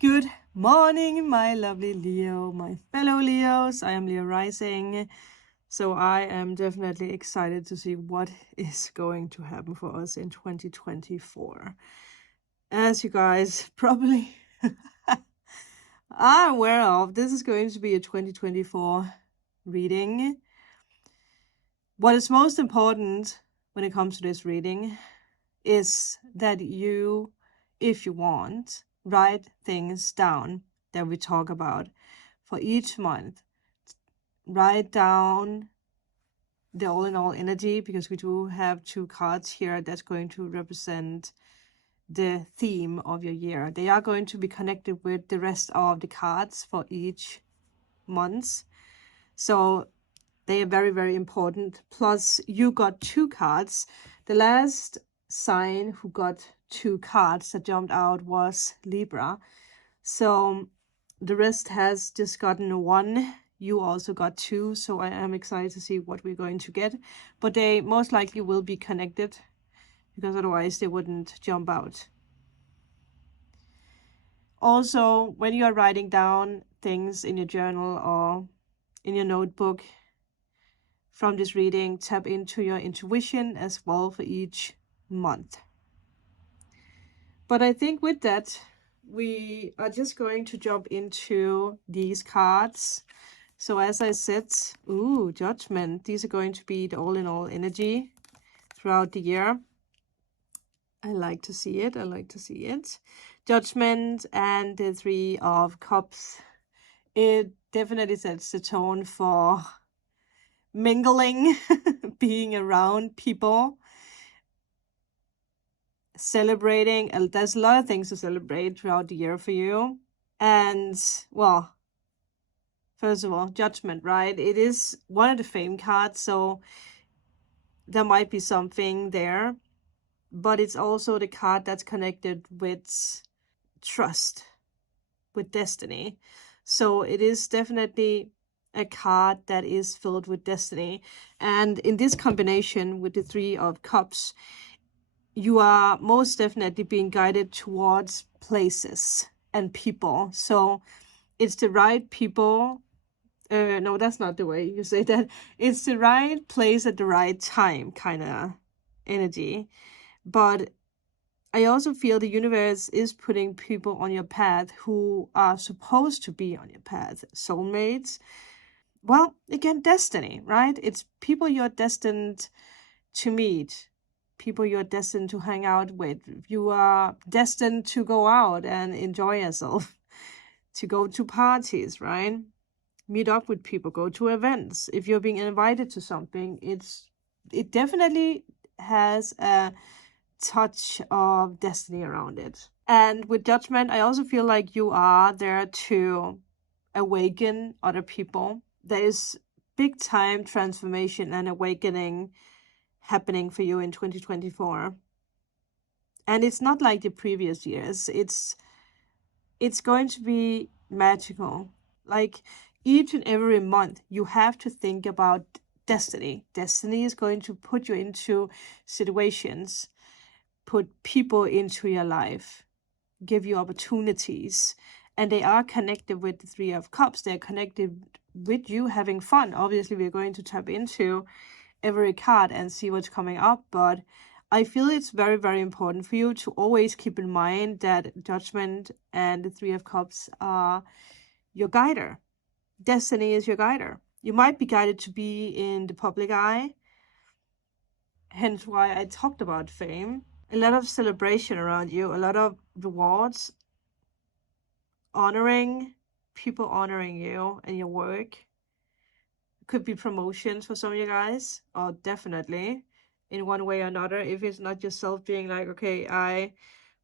Good morning, my lovely Leo, my fellow Leos. I am Leo Rising, so I am definitely excited to see what is going to happen for us in 2024. As you guys probably are aware of, this is going to be a 2024 reading. What is most important when it comes to this reading is that you, if you want, write things down that we talk about for each month. Write down the all-in-all energy, because we do have two cards here that's going to represent the theme of your year. They are going to be connected with the rest of the cards for each month. So they are very, very important. Plus, you got two cards. The last sign who got two cards that jumped out was Libra. So the rest has just gotten one. You also got two, so I am excited to see what we're going to get. But they most likely will be connected, because otherwise they wouldn't jump out. Also, when you are writing down things in your journal or in your notebook from this reading, tap into your intuition as well for each month. But I think with that, we are just going to jump into these cards. So as I said, Judgment. These are going to be the all-in-all energy throughout the year. I like to see it. I like to see it. Judgment and the Three of Cups. It definitely sets the tone for mingling, being around people, celebrating. There's a lot of things to celebrate throughout the year for you. And, well, first of all, Judgment, right? It is one of the fame cards, so there might be something there. But it's also the card that's connected with trust, with destiny. So it is definitely a card that is filled with destiny. And in this combination with the Three of Cups, you are most definitely being guided towards places and people. So it's the right people. No, that's not the way you say that. It's the right place at the right time kind of energy. But I also feel the universe is putting people on your path who are supposed to be on your path. Soulmates. Well, again, destiny, right? It's people you're destined to meet, people you're destined to hang out with. You are destined to go out and enjoy yourself, to go to parties, right? Meet up with people, go to events. If you're being invited to something, it definitely has a touch of destiny around it. And with Judgment, I also feel like you are there to awaken other people. There is big time transformation and awakening happening for you in 2024. And it's not like the previous years. It's going to be magical. Like each and every month, you have to think about destiny. Destiny is going to put you into situations, put people into your life, give you opportunities. And they are connected with the Three of Cups. They're connected with you having fun. Obviously, we're going to tap into every card and see what's coming up, but I feel it's very, very important for you to always keep in mind that Judgment and the Three of Cups are your guider. Destiny is your guider. You might be guided to be in the public eye, hence why I talked about fame. A lot of celebration around you, a lot of rewards, people honoring you and your work. Could be promotions for some of you guys, or definitely in one way or another. If it's not yourself being like, okay, I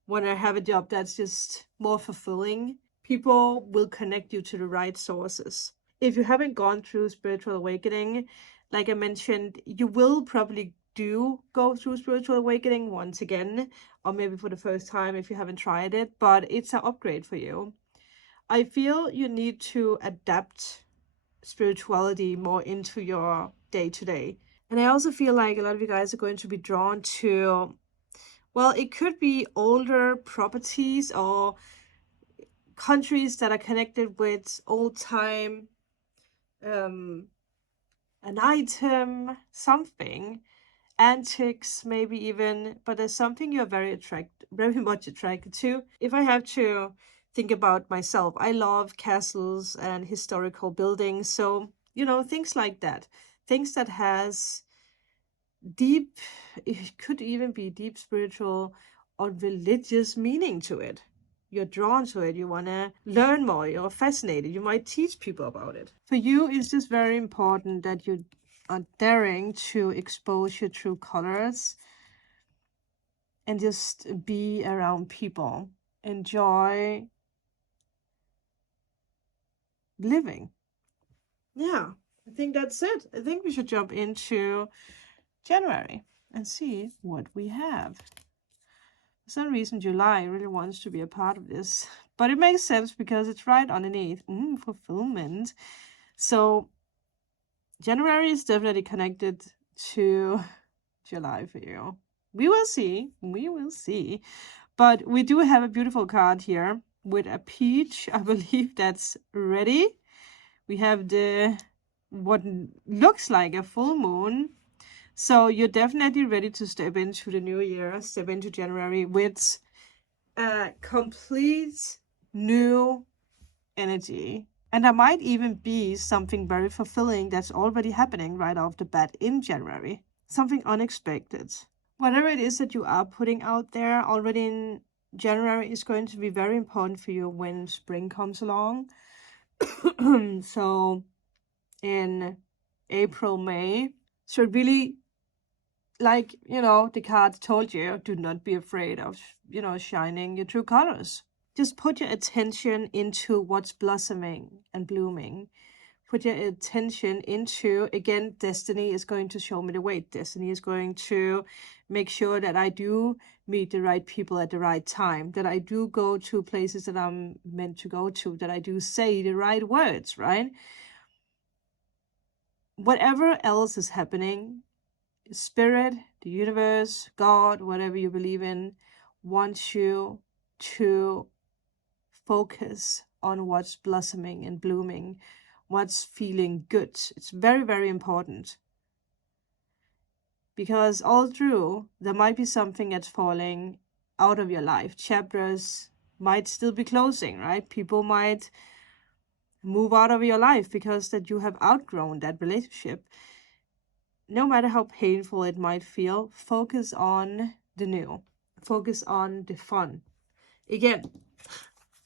want to have a job that's just more fulfilling, people will connect you to the right sources. If you haven't gone through spiritual awakening, like I mentioned, you will probably go through spiritual awakening once again, or maybe for the first time if you haven't tried it, but it's an upgrade for you. I feel you need to adapt spirituality more into your day-to-day. And I also feel like a lot of you guys are going to be drawn to, well, it could be older properties or countries that are connected with old time, an item, something, antiques, maybe even, but there's something you're very much attracted to. If I have to think about myself, I love castles and historical buildings. So, you know, things like that, things that has deep, it could even be deep spiritual or religious meaning to it. You're drawn to it, you want to learn more, you're fascinated, you might teach people about it. For you, it's just very important that you are daring to expose your true colors and just be around people, enjoy living. Yeah, I think that's it. I think we should jump into January and see what we have. For some reason, July really wants to be a part of this, but it makes sense because it's right underneath fulfillment. So January is definitely connected to July for you. We will see. We will see. But we do have a beautiful card here with a peach. I believe that's ready. We have the what looks like a full moon. So you're definitely ready to step into the new year, step into January with a complete new energy. And there might even be something very fulfilling that's already happening right off the bat in January. Something unexpected. Whatever it is that you are putting out there already in January is going to be very important for you when spring comes along. So in April, May. So really, like, you know, the card told you, do not be afraid of, you know, shining your true colors. Just put your attention into what's blossoming and blooming. Put your attention into, again, destiny is going to show me the way. Destiny is going to make sure that I do meet the right people at the right time, that I do go to places that I'm meant to go to, that I do say the right words, right? Whatever else is happening, Spirit, the universe, God, whatever you believe in, wants you to focus on what's blossoming and blooming, what's feeling good. It's very, very important. Because all through, there might be something that's falling out of your life. Chapters might still be closing, right? People might move out of your life because that you have outgrown that relationship. No matter how painful it might feel, focus on the new. Focus on the fun. Again,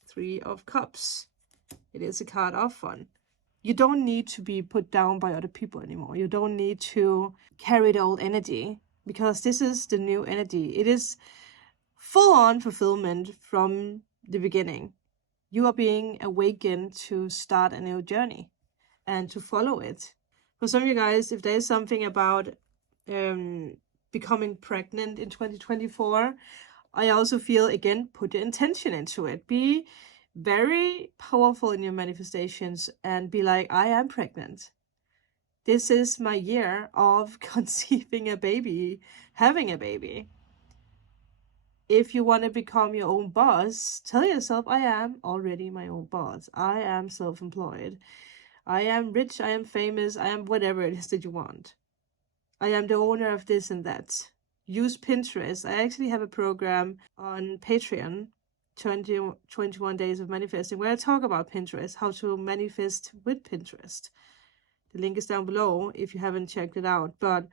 Three of Cups. It is a card of fun. You don't need to be put down by other people anymore. You don't need to carry the old energy because this is the new energy. It is full-on fulfillment from the beginning. You are being awakened to start a new journey and to follow it. For some of you guys, if there's something about becoming pregnant in 2024, I also feel, again, put your intention into it. Be very powerful in your manifestations and be like, I am pregnant. This is my year of conceiving a baby, having a baby. If you want to become your own boss, tell yourself, I am already my own boss. I am self-employed. I am rich, I am famous, I am whatever it is that you want. I am the owner of this and that. Use Pinterest. I actually have a program on Patreon, 21 Days of Manifesting, where I talk about Pinterest, how to manifest with Pinterest. The link is down below if you haven't checked it out. But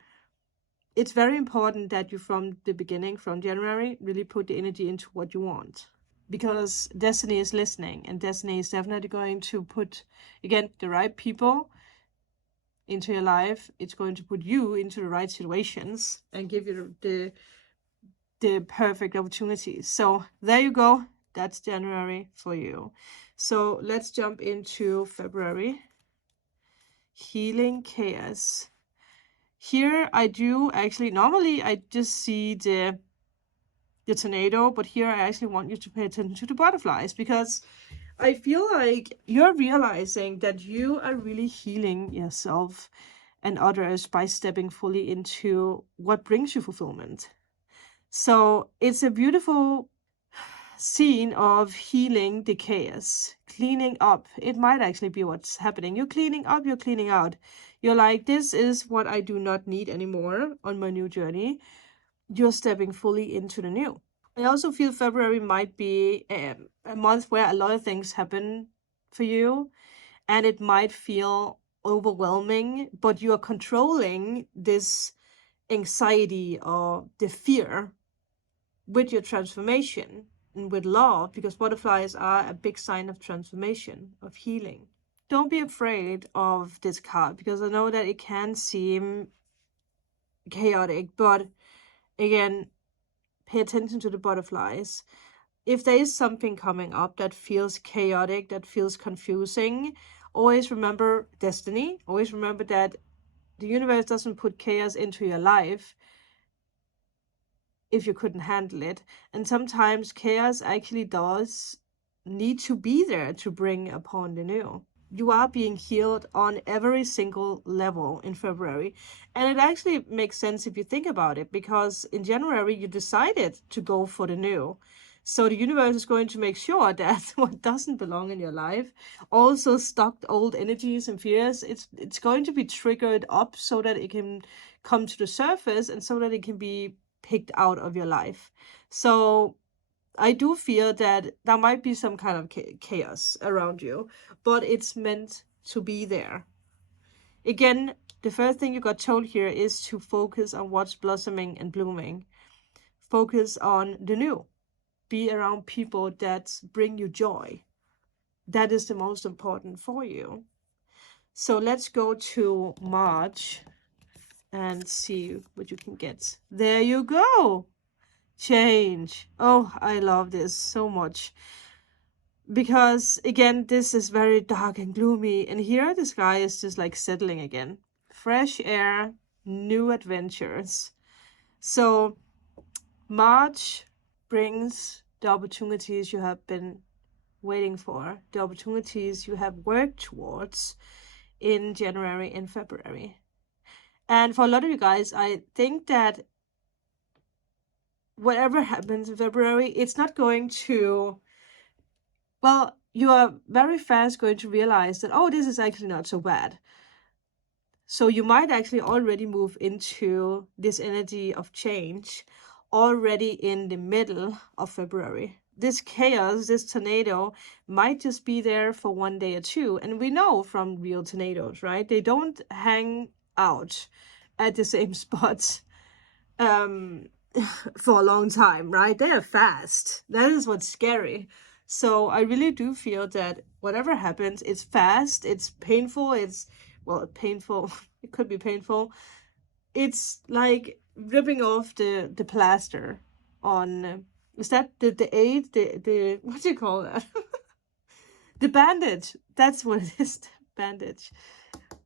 it's very important that you, from the beginning, from January, really put the energy into what you want. Because destiny is listening, and destiny is definitely going to put, again, the right people into your life. It's going to put you into the right situations and give you the perfect opportunities. So there you go. That's January for you. So let's jump into February. Healing Chaos. Here I do actually, normally I just see the tornado, but here I actually want you to pay attention to the butterflies, because I feel like you're realizing that you are really healing yourself and others by stepping fully into what brings you fulfillment. So it's a beautiful scene of healing the chaos, cleaning up. It might actually be what's happening. You're cleaning up, you're cleaning out. You're like, this is what I do not need anymore on my new journey. You're stepping fully into the new. I also feel February might be a month where a lot of things happen for you, and it might feel overwhelming, but you are controlling this anxiety or the fear with your transformation and with love, because butterflies are a big sign of transformation, of healing. Don't be afraid of this card, because I know that it can seem chaotic, but again, pay attention to the butterflies. If there is something coming up that feels chaotic, that feels confusing, always remember destiny. Always remember that the universe doesn't put chaos into your life if you couldn't handle it. And sometimes chaos actually does need to be there to bring upon the new. You are being healed on every single level in February. And it actually makes sense if you think about it, because in January you decided to go for the new. So the universe is going to make sure that what doesn't belong in your life, also stuck old energies and fears, it's going to be triggered up so that it can come to the surface and so that it can be picked out of your life. So I do feel that there might be some kind of chaos around you, but it's meant to be there. Again, the first thing you got told here is to focus on what's blossoming and blooming. Focus on the new. Be around people that bring you joy. That is the most important for you. So let's go to March and see what you can get. There you go. Change. Oh, I love this so much. Because again, this is very dark and gloomy, and here the sky is just like settling again. Fresh air, new adventures. So March brings the opportunities you have been waiting for, the opportunities you have worked towards in January and February. And for a lot of you guys, I think that whatever happens in February, it's not going to, well, you are very fast going to realize that, oh, this is actually not so bad. So you might actually already move into this energy of change already in the middle of February. This chaos, this tornado might just be there for one day or two. And we know from real tornadoes, right? They don't hang out at the same spot for a long time, right? They are fast. That is what's scary. So I really do feel that whatever happens, it's fast, it's painful, it's, well, painful, it could be painful. It's like ripping off the plaster on, is that the aid, the what do you call that? The bandage. That's what it is, the bandage.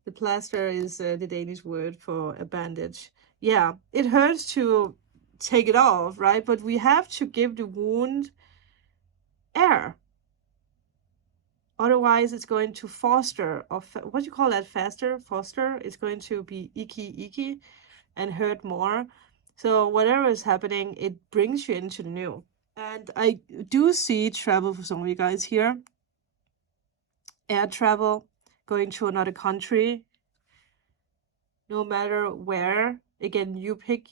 The plaster is the Danish word for a bandage. Yeah, it hurts to take it off, right? But we have to give the wound air. Otherwise, it's going to foster, or what do you call that? Foster. It's going to be icky and hurt more. So whatever is happening, it brings you into the new. And I do see travel for some of you guys here. Air travel, going to another country, no matter where. Again, you pick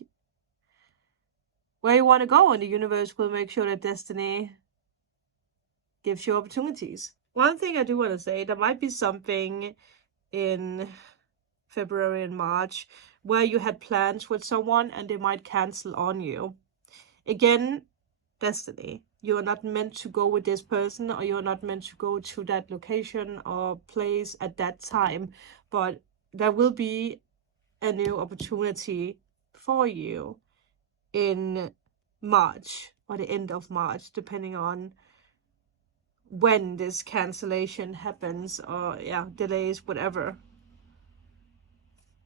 where you want to go, and the universe will make sure that destiny gives you opportunities. One thing I do want to say, there might be something in February and March where you had plans with someone and they might cancel on you. Again, destiny. You are not meant to go with this person, or you are not meant to go to that location or place at that time, but there will be a new opportunity for you in March or the end of March, depending on when this cancellation happens, or delays, whatever.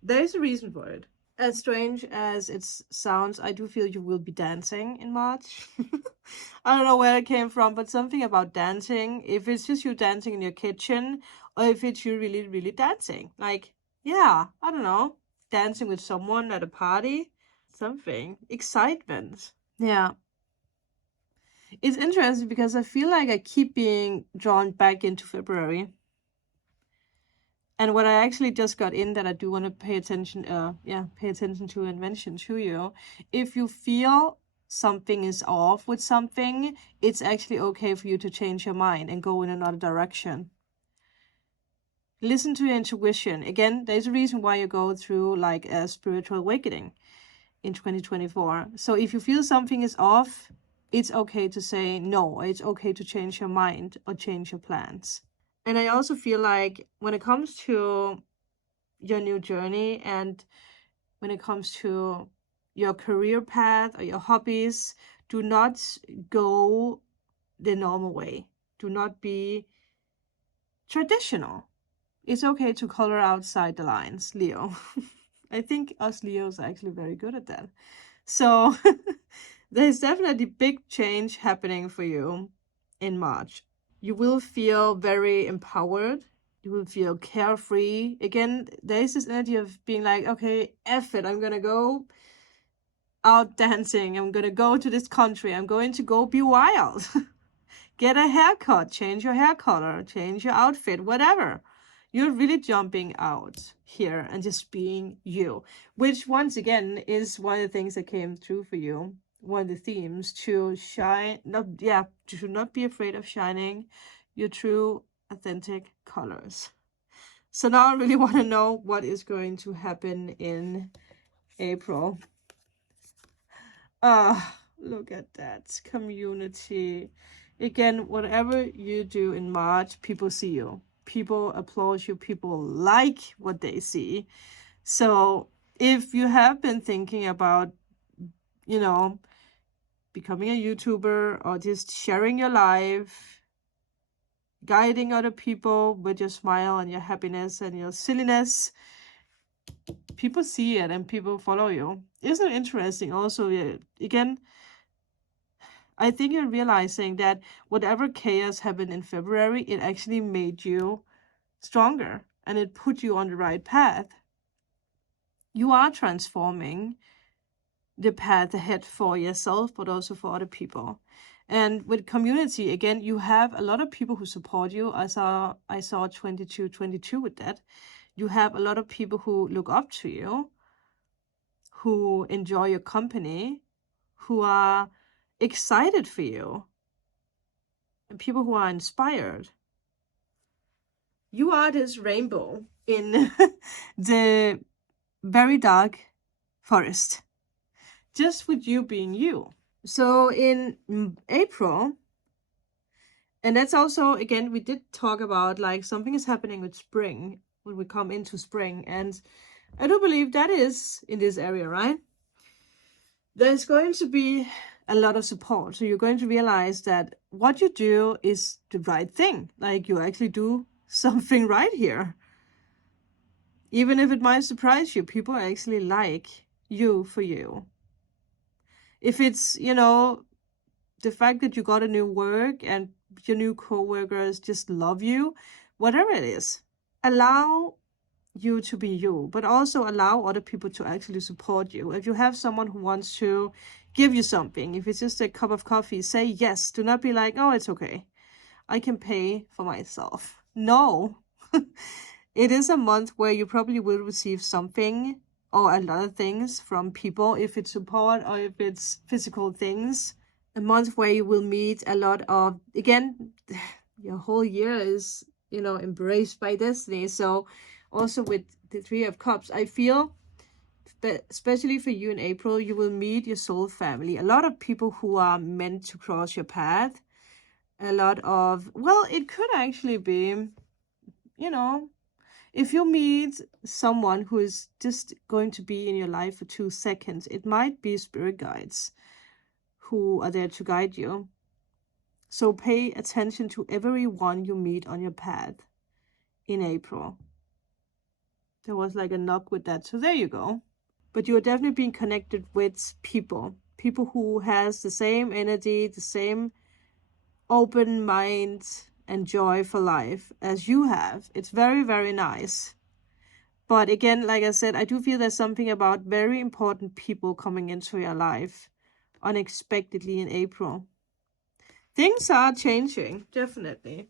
There is a reason for it. As strange as it sounds, I do feel you will be dancing in March. I don't know where it came from, but something about dancing. If it's just you dancing in your kitchen, or if it's you really, really dancing. Like, yeah, I don't know. Dancing with someone at a party. Something. Excitement. Yeah. It's interesting because I feel like I keep being drawn back into February. And what I actually just got in that I do want to pay attention to and mention to you. If you feel something is off with something, it's actually okay for you to change your mind and go in another direction. Listen to your intuition. Again, there's a reason why you go through like a spiritual awakening in 2024. So if you feel something is off, it's okay to say no. It's okay to change your mind or change your plans. And I also feel like when it comes to your new journey and when it comes to your career path or your hobbies, do not go the normal way. Do not be traditional. It's okay to color outside the lines, Leo. I think us Leos are actually very good at that. So there's definitely big change happening for you in March. You will feel very empowered. You will feel carefree. Again, there is this energy of being like, okay, F it, I'm going to go out dancing. I'm going to go to this country. I'm going to go be wild. Get a haircut, change your hair color, change your outfit, whatever. You're really jumping out here and just being you, which once again is one of the things that came through for you. One of the themes to shine, to not be afraid of shining your true, authentic colors. So now I really want to know what is going to happen in April. Look at that community. Again, whatever you do in March, people see you. People applaud you. People like what they see. So if you have been thinking about, becoming a YouTuber or just sharing your life, guiding other people with your smile and your happiness and your silliness, people see it and people follow you. Isn't it interesting? Also, again, I think you're realizing that whatever chaos happened in February, it actually made you stronger and it put you on the right path. You are transforming the path ahead for yourself, but also for other people. And with community, again, you have a lot of people who support you. I saw 22 with that. You have a lot of people who look up to you, who enjoy your company, who are excited for you, and people who are inspired. You are this rainbow in the very dark forest, just with you being you. So in April, and that's also, again, we did talk about like something is happening with spring when we come into spring. And I do believe that is in this area, right? There's going to be a lot of support. So you're going to realize that what you do is the right thing. Like you actually do something right here. Even if it might surprise you, people actually like you for you. If it's, the fact that you got a new work and your new co-workers just love you, whatever it is, allow you to be you, but also allow other people to actually support you. If you have someone who wants to give you something, if it's just a cup of coffee, say yes. Do not be like, oh, it's okay, I can pay for myself. No. It is a month where you probably will receive something or a lot of things from people, if it's support or if it's physical things. A month where you will meet a lot of, again, your whole year is, embraced by destiny. So also with the Three of Cups, I feel, especially for you in April, you will meet your soul family. A lot of people who are meant to cross your path. A lot of, well, it could actually be, if you meet someone who is just going to be in your life for 2 seconds, it might be spirit guides who are there to guide you. So pay attention to everyone you meet on your path in April. There was like a knock with that. So there you go. But you are definitely being connected with people who has the same energy, the same open mind and joy for life as you have. It's very, very nice. But again, like I said, I do feel there's something about very important people coming into your life unexpectedly in April. things are changing, definitely.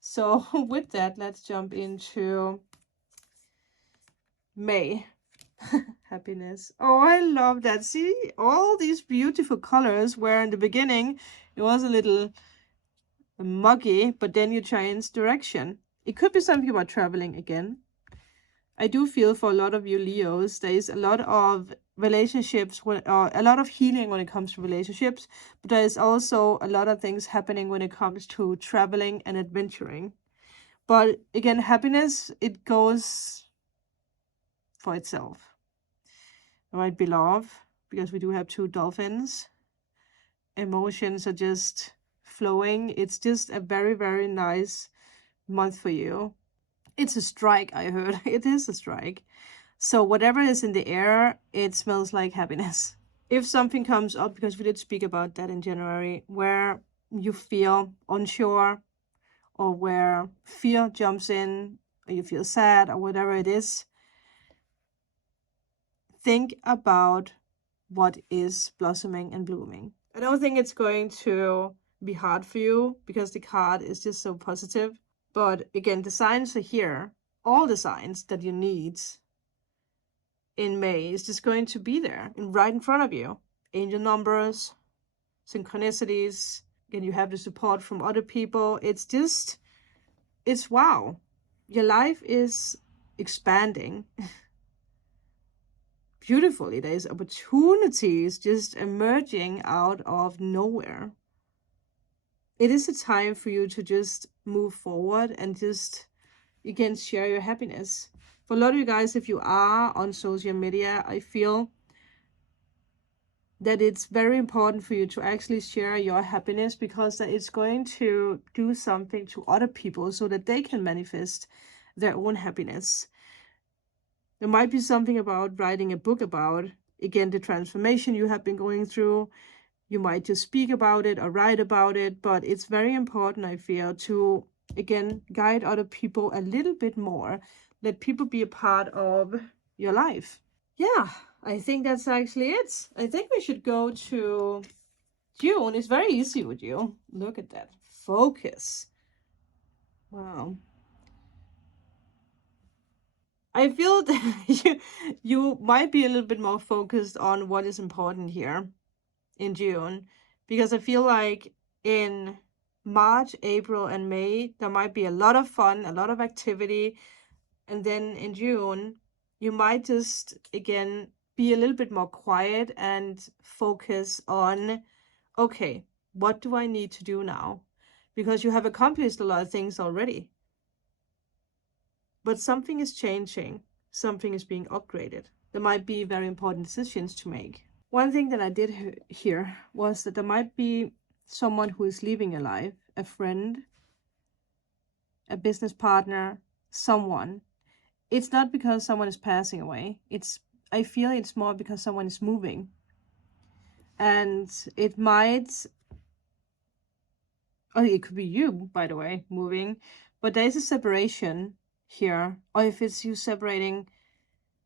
So with that, let's jump into May. Happiness. Oh, I love that. See, all these beautiful colors where in the beginning it was a little muggy, but then you change direction. It could be something about traveling again. I do feel for a lot of you Leos, there is a lot of relationships, a lot of healing when it comes to relationships, but there is also a lot of things happening when it comes to traveling and adventuring. But again, happiness, it goes for itself. It might be love, because we do have 2 dolphins. Emotions are just flowing. It's just a very, very nice month for you. It's a strike, I heard. It is a strike. So whatever is in the air, it smells like happiness. If something comes up, because we did speak about that in January, where you feel unsure or where fear jumps in or you feel sad or whatever it is, think about what is blossoming and blooming. I don't think it's going to be hard for you because the card is just so positive. But again, the signs are here. All the signs that you need in May is just going to be there and right in front of you. Angel numbers, synchronicities. Again, you have the support from other people. It's wow. Your life is expanding beautifully. There's opportunities just emerging out of nowhere. It is a time for you to just move forward and just, again, share your happiness. For a lot of you guys, if you are on social media, I feel that it's very important for you to actually share your happiness, because that it's going to do something to other people so that they can manifest their own happiness. There might be something about writing a book about, again, the transformation you have been going through. You might just speak about it or write about it, but it's very important, I feel, to, again, guide other people a little bit more. Let people be a part of your life. Yeah, I think that's actually it. I think we should go to June. It's very easy with you. Look at that. Focus. Wow. I feel that you might be a little bit more focused on what is important here in June, because I feel like in March, April, and May, there might be a lot of fun, a lot of activity. And then in June, you might just, again, be a little bit more quiet and focus on, okay, what do I need to do now? Because you have accomplished a lot of things already. But something is changing. Something is being upgraded. There might be very important decisions to make. One thing that I did hear was that there might be someone who is leaving your life, a friend, a business partner, someone. It's not because someone is passing away. I feel it's more because someone is moving. And it might, oh, it could be you, by the way, moving, but there is a separation here. Or if it's you separating,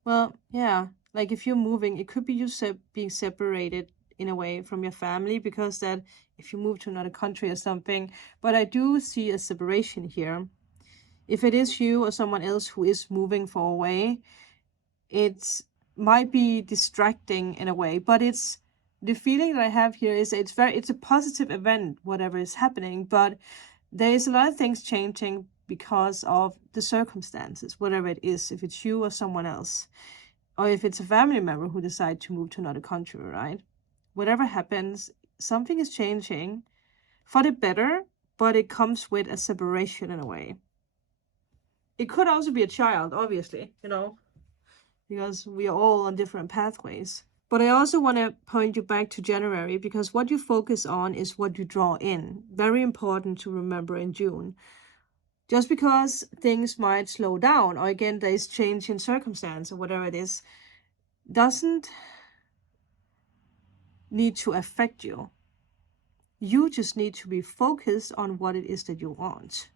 well, yeah, like if you're moving, it could be you being separated in a way from your family, because that if you move to another country or something. But I do see a separation here. If it is you or someone else who is moving far away, it might be distracting in a way, but it's the feeling that I have here is it's a positive event, whatever is happening, but there is a lot of things changing because of the circumstances, whatever it is, if it's you or someone else, or if it's a family member who decide to move to another country, right? Whatever happens, something is changing for the better, but it comes with a separation in a way. It could also be a child, obviously, because we are all on different pathways. But I also want to point you back to January, because what you focus on is what you draw in. Very important to remember in June. Just because things might slow down, or again, there is change in circumstance or whatever it is, doesn't need to affect you. You just need to be focused on what it is that you want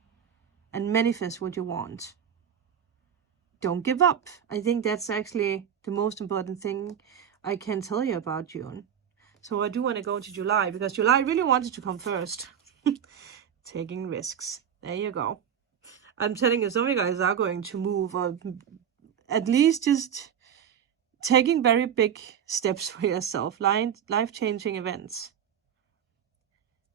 and manifest what you want. Don't give up. I think that's actually the most important thing I can tell you about June. So I do want to go to July, because July really wanted to come first. Taking risks. There you go. I'm telling you, some of you guys are going to move, or at least just taking very big steps for yourself, life-changing events.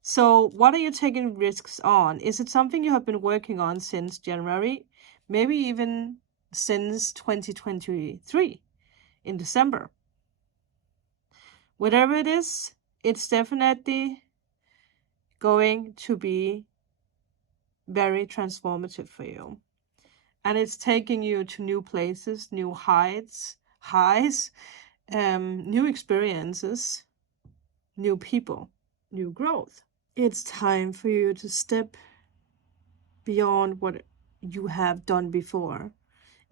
So what are you taking risks on? Is it something you have been working on since January? Maybe even since 2023 in December? Whatever it is, it's definitely going to be very transformative for you. And it's taking you to new places, new highs, new experiences, new people, new growth. It's time for you to step beyond what you have done before.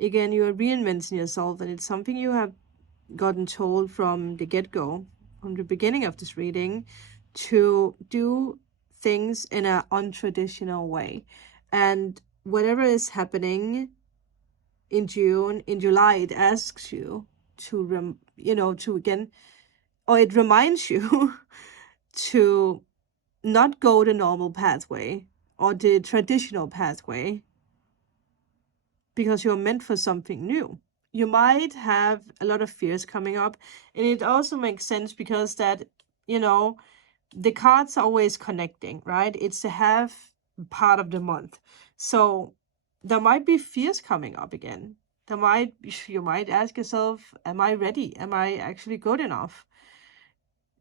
Again, you are reinventing yourself, and it's something you have gotten told from the get-go, from the beginning of this reading, to do things in an untraditional way. And whatever is happening in June, in July, it asks you to, to again, or it reminds you to not go the normal pathway or the traditional pathway, because you're meant for something new. You might have a lot of fears coming up, and it also makes sense because that, the cards are always connecting, right? It's the half part of the month. So there might be fears coming up again. You might ask yourself, am I ready? Am I actually good enough?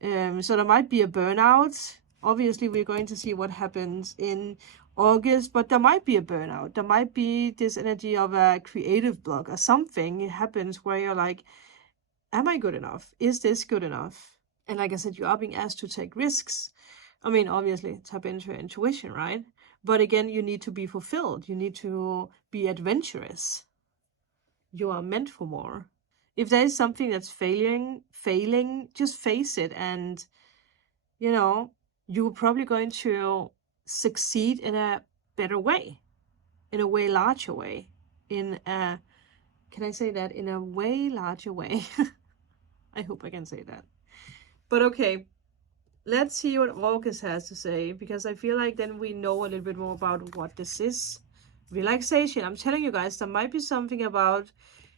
So there might be a burnout. Obviously, we're going to see what happens in August, but there might be a burnout. There might be this energy of a creative block or something. It happens where you're like, am I good enough? Is this good enough? And like I said, you are being asked to take risks. I mean, obviously, tap into your intuition, right? But again, you need to be fulfilled. You need to be adventurous. You are meant for more. If there is something that's failing, just face it. And, you're probably going to succeed in a better way, in a way larger way, can I say that? In a way larger way. I hope I can say that. But okay, let's see what August has to say, because I feel like then we know a little bit more about what this is. Relaxation. I'm telling you guys, there might be something about,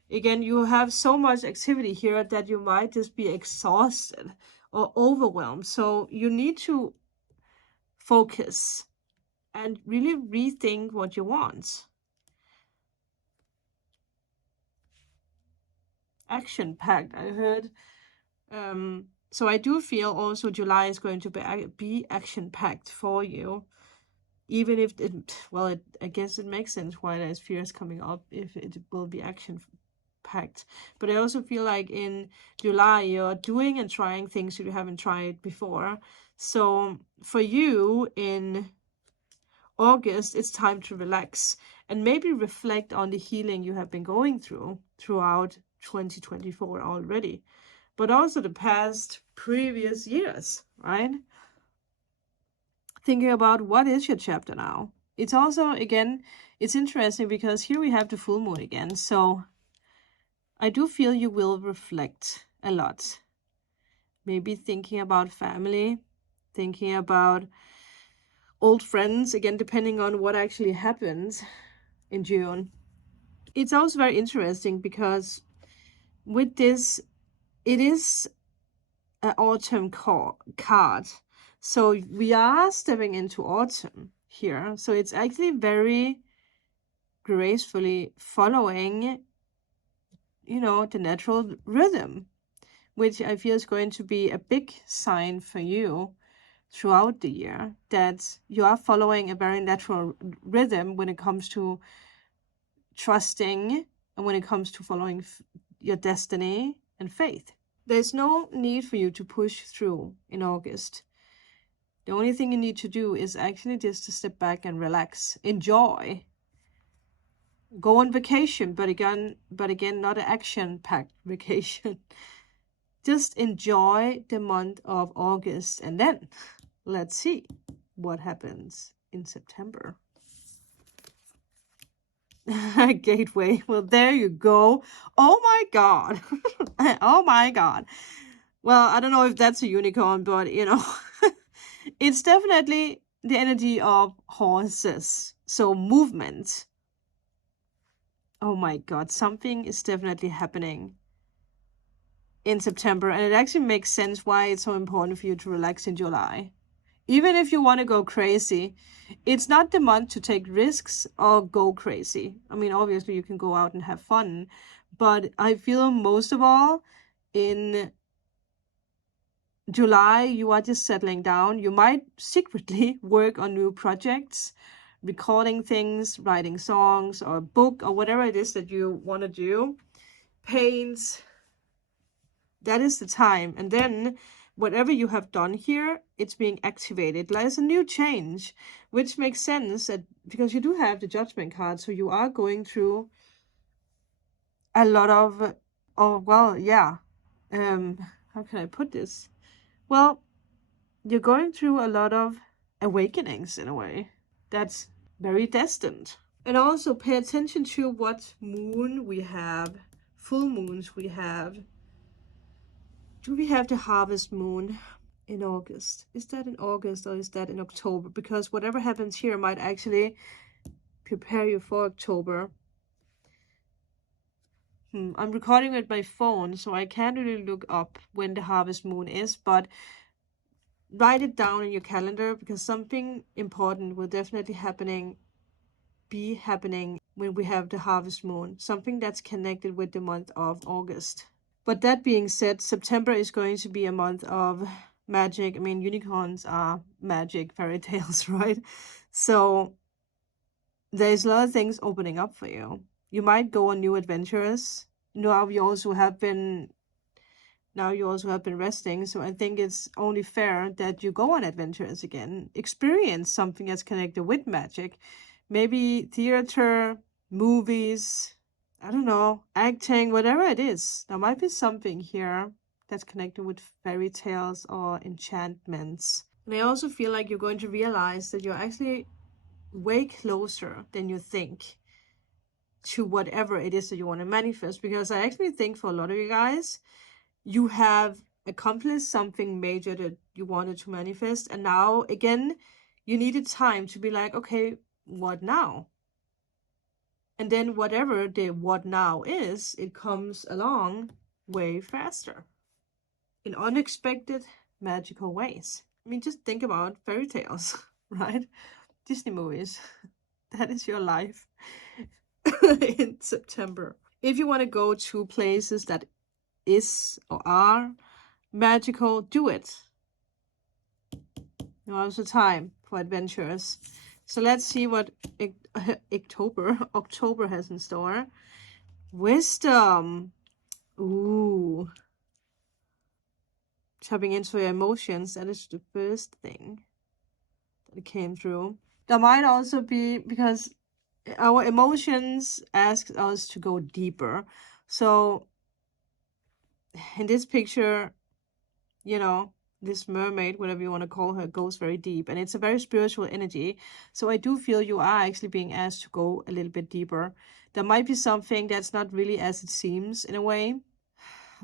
again, you have so much activity here that you might just be exhausted or overwhelmed. So you need to focus and really rethink what you want. Action-packed, I heard. So I do feel also July is going to be action-packed for you. Even if I guess it makes sense why there's fears coming up if it will be action-packed. But I also feel like in July, you're doing and trying things that you haven't tried before. So for you in August, it's time to relax and maybe reflect on the healing you have been going throughout 2024 already, but also the past previous years, right? Thinking about what is your chapter now. It's also, again, it's interesting because here we have the full moon again. So I do feel you will reflect a lot. Maybe thinking about family, thinking about old friends, again, depending on what actually happens in June. It's also very interesting because with this, it is an autumn card. So we are stepping into autumn here. So it's actually very gracefully following, the natural rhythm, which I feel is going to be a big sign for you throughout the year, that you are following a very natural rhythm when it comes to trusting and when it comes to following your destiny and faith. There's no need for you to push through in August. The only thing you need to do is actually just to step back and relax, enjoy, go on vacation, but again, not an action-packed vacation. Just enjoy the month of August, and then let's see what happens in September. Gateway. Well, there you go. Oh my God. Oh my God. Well, I don't know if that's a unicorn, but it's definitely the energy of horses. So movement. Oh my God, something is definitely happening in September. And it actually makes sense why it's so important for you to relax in July. Even if you want to go crazy, it's not the month to take risks or go crazy. I mean, obviously you can go out and have fun, but I feel most of all in July, you are just settling down. You might secretly work on new projects, recording things, writing songs or a book or whatever it is that you want to do. Paints. That is the time. And then whatever you have done here, it's being activated. Like it's a new change, which makes sense that because you do have the Judgment card. So you are going through a lot of, well, yeah. How can I put this? Well, you're going through a lot of awakenings in a way that's very destined. And also pay attention to what moon we have, full moons we have. Do we have the harvest moon in August? Is that in August or is that in October? Because whatever happens here might actually prepare you for October. I'm recording with my phone, so I can't really look up when the harvest moon is, but write it down in your calendar because something important will definitely be happening when we have the harvest moon, something that's connected with the month of August. But that being said, September is going to be a month of magic. I mean, unicorns are magic fairy tales, right? So there's a lot of things opening up for you. You might go on new adventures. Now you also have been resting, so I think it's only fair that you go on adventures again. Experience something that's connected with magic. Maybe theater, movies, I don't know, acting, whatever it is. There might be something here that's connected with fairy tales or enchantments. And I also feel like you're going to realize that you're actually way closer than you think to whatever it is that you want to manifest. Because I actually think for a lot of you guys, you have accomplished something major that you wanted to manifest. And now, again, you needed time to be like, okay, what now? And then whatever the what now is, it comes along way faster in unexpected, magical ways. I mean, just think about fairy tales, right? Disney movies. That is your life in September. If you want to go to places that is or are magical, do it. Now's the time for adventures. So let's see what October has in store. Wisdom. Ooh. Tapping into your emotions. That is the first thing that came through. There might also be, because our emotions ask us to go deeper. So in this picture, you know, this mermaid, whatever you want to call her, goes very deep. And it's a very spiritual energy. So I do feel you are actually being asked to go a little bit deeper. There might be something that's not really as it seems in a way.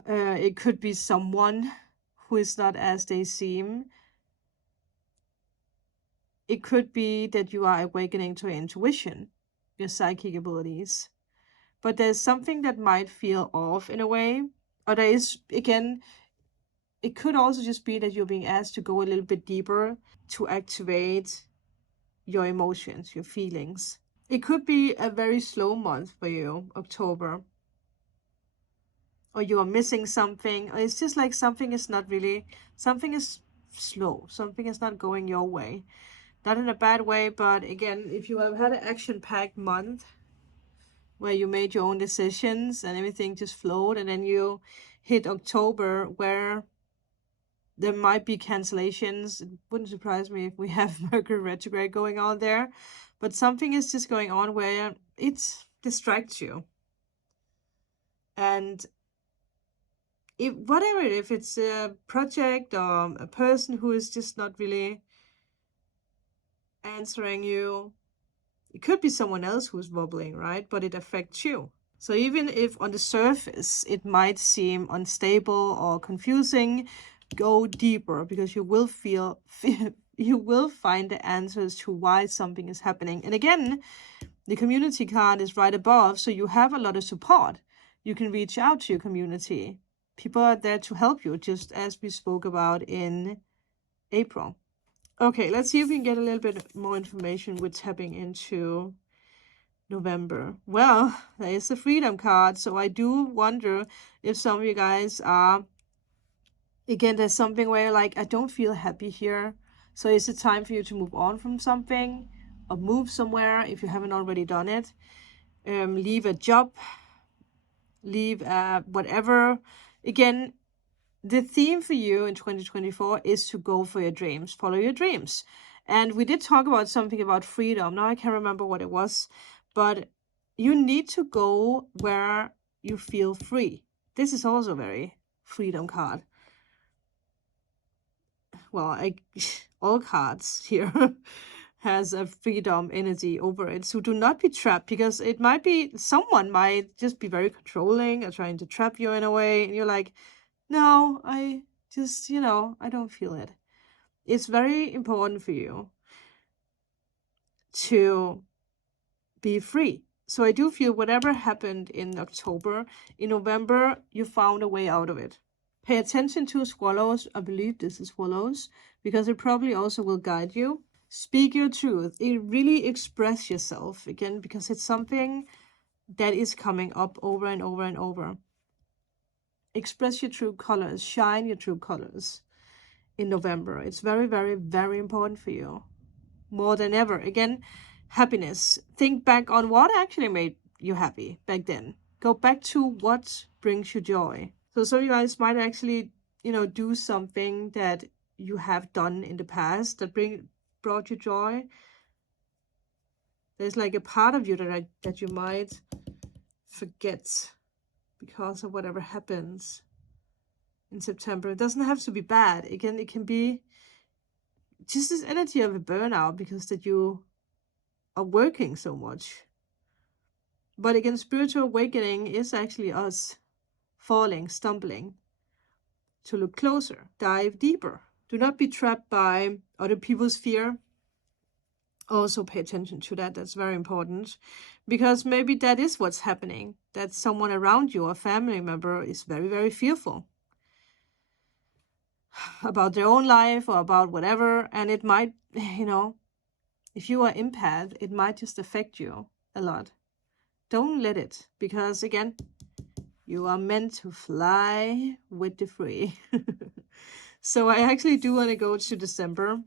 It could be someone who is not as they seem. It could be that you are awakening to your intuition, your psychic abilities. But there's something that might feel off in a way. Or there is, again, it could also just be that you're being asked to go a little bit deeper to activate your emotions, your feelings. It could be a very slow month for you, October. Or you are missing something. Or it's just like something is slow. Something is not going your way. Not in a bad way, but again, if you have had an action-packed month where you made your own decisions and everything just flowed, and then you hit October where there might be cancellations. It wouldn't surprise me if we have Mercury retrograde going on there. But something is just going on where it distracts you. And if it's a project or a person who is just not really answering you, it could be someone else who's wobbling, right? But it affects you. So even if on the surface it might seem unstable or confusing, go deeper because you will feel you will find the answers to why something is happening. And again, the community card is right above, so you have a lot of support. You can reach out to your community. People are there to help you, just as we spoke about in April. Okay, let's see if we can get a little bit more information with tapping into November. Well, there is the Freedom card, so I do wonder if some of you guys are, again, there's something where you're like, I don't feel happy here. So is it time for you to move on from something or move somewhere if you haven't already done it? Leave a job, leave whatever. Again, the theme for you in 2024 is to go for your dreams, follow your dreams. And we did talk about something about freedom. Now I can't remember what it was, but you need to go where you feel free. This is also a very freedom card. Well, all cards here has a freedom energy over it. So do not be trapped, because it might be, someone might just be very controlling or trying to trap you in a way. And you're like, no, I just, I don't feel it. It's very important for you to be free. So I do feel whatever happened in October, in November, you found a way out of it. Pay attention to swallows. I believe this is swallows, because it probably also will guide you. Speak your truth. Really express yourself, again, because it's something that is coming up over and over and over. Express your true colors. Shine your true colors in November. It's very, very, very important for you. More than ever. Again, happiness. Think back on what actually made you happy back then. Go back to what brings you joy. So some of you guys might actually, do something that you have done in the past that brought you joy. There's like a part of you that you might forget because of whatever happens in September. It doesn't have to be bad. Again, it can be just this energy of a burnout because that you are working so much. But again, spiritual awakening is actually us falling, stumbling, to look closer, dive deeper. Do not be trapped by other people's fear. Also pay attention to that. That's very important, because maybe that is what's happening, that someone around you, a family member, is very, very fearful about their own life or about whatever. And it might, if you are empath, it might just affect you a lot. Don't let it, because again, you are meant to fly with the free. So I actually do want to go to December.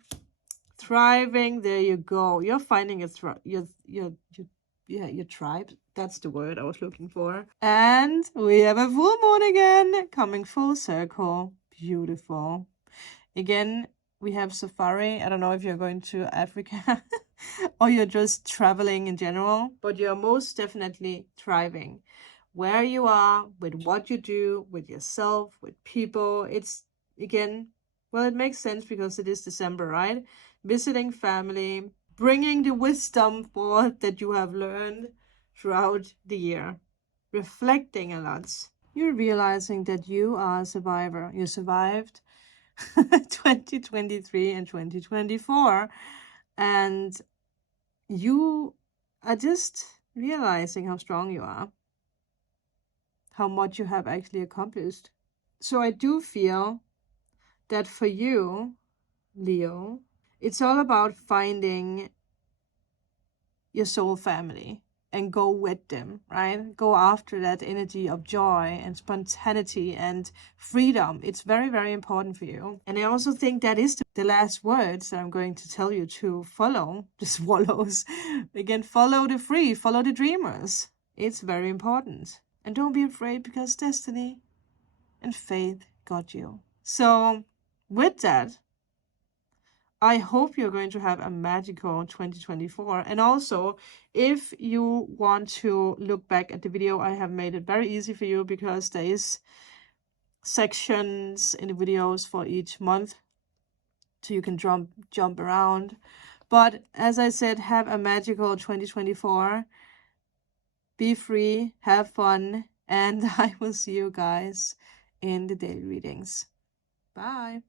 Thriving, there you go. You're finding your tribe. That's the word I was looking for. And we have a full moon again, coming full circle. Beautiful. Again, we have safari. I don't know if you're going to Africa or you're just traveling in general, but you're most definitely thriving. Where you are, with what you do, with yourself, with people. It's, again, well, it makes sense because it is December, right? Visiting family, bringing the wisdom forth that you have learned throughout the year, reflecting a lot. You're realizing that you are a survivor. You survived 2023 and 2024, and you are just realizing how strong you are, how much you have actually accomplished. So I do feel that for you, Leo, it's all about finding your soul family and go with them, right? Go after that energy of joy and spontaneity and freedom. It's very, very important for you. And I also think that is the last words that I'm going to tell you to follow the swallows. Again, follow the free, follow the dreamers. It's very important. And don't be afraid, because destiny and faith got you. So with that, I hope you're going to have a magical 2024. And also, if you want to look back at the video, I have made it very easy for you, because there is sections in the videos for each month, so you can jump around. But as I said, have a magical 2024. Be free, have fun, and I will see you guys in the daily readings. Bye.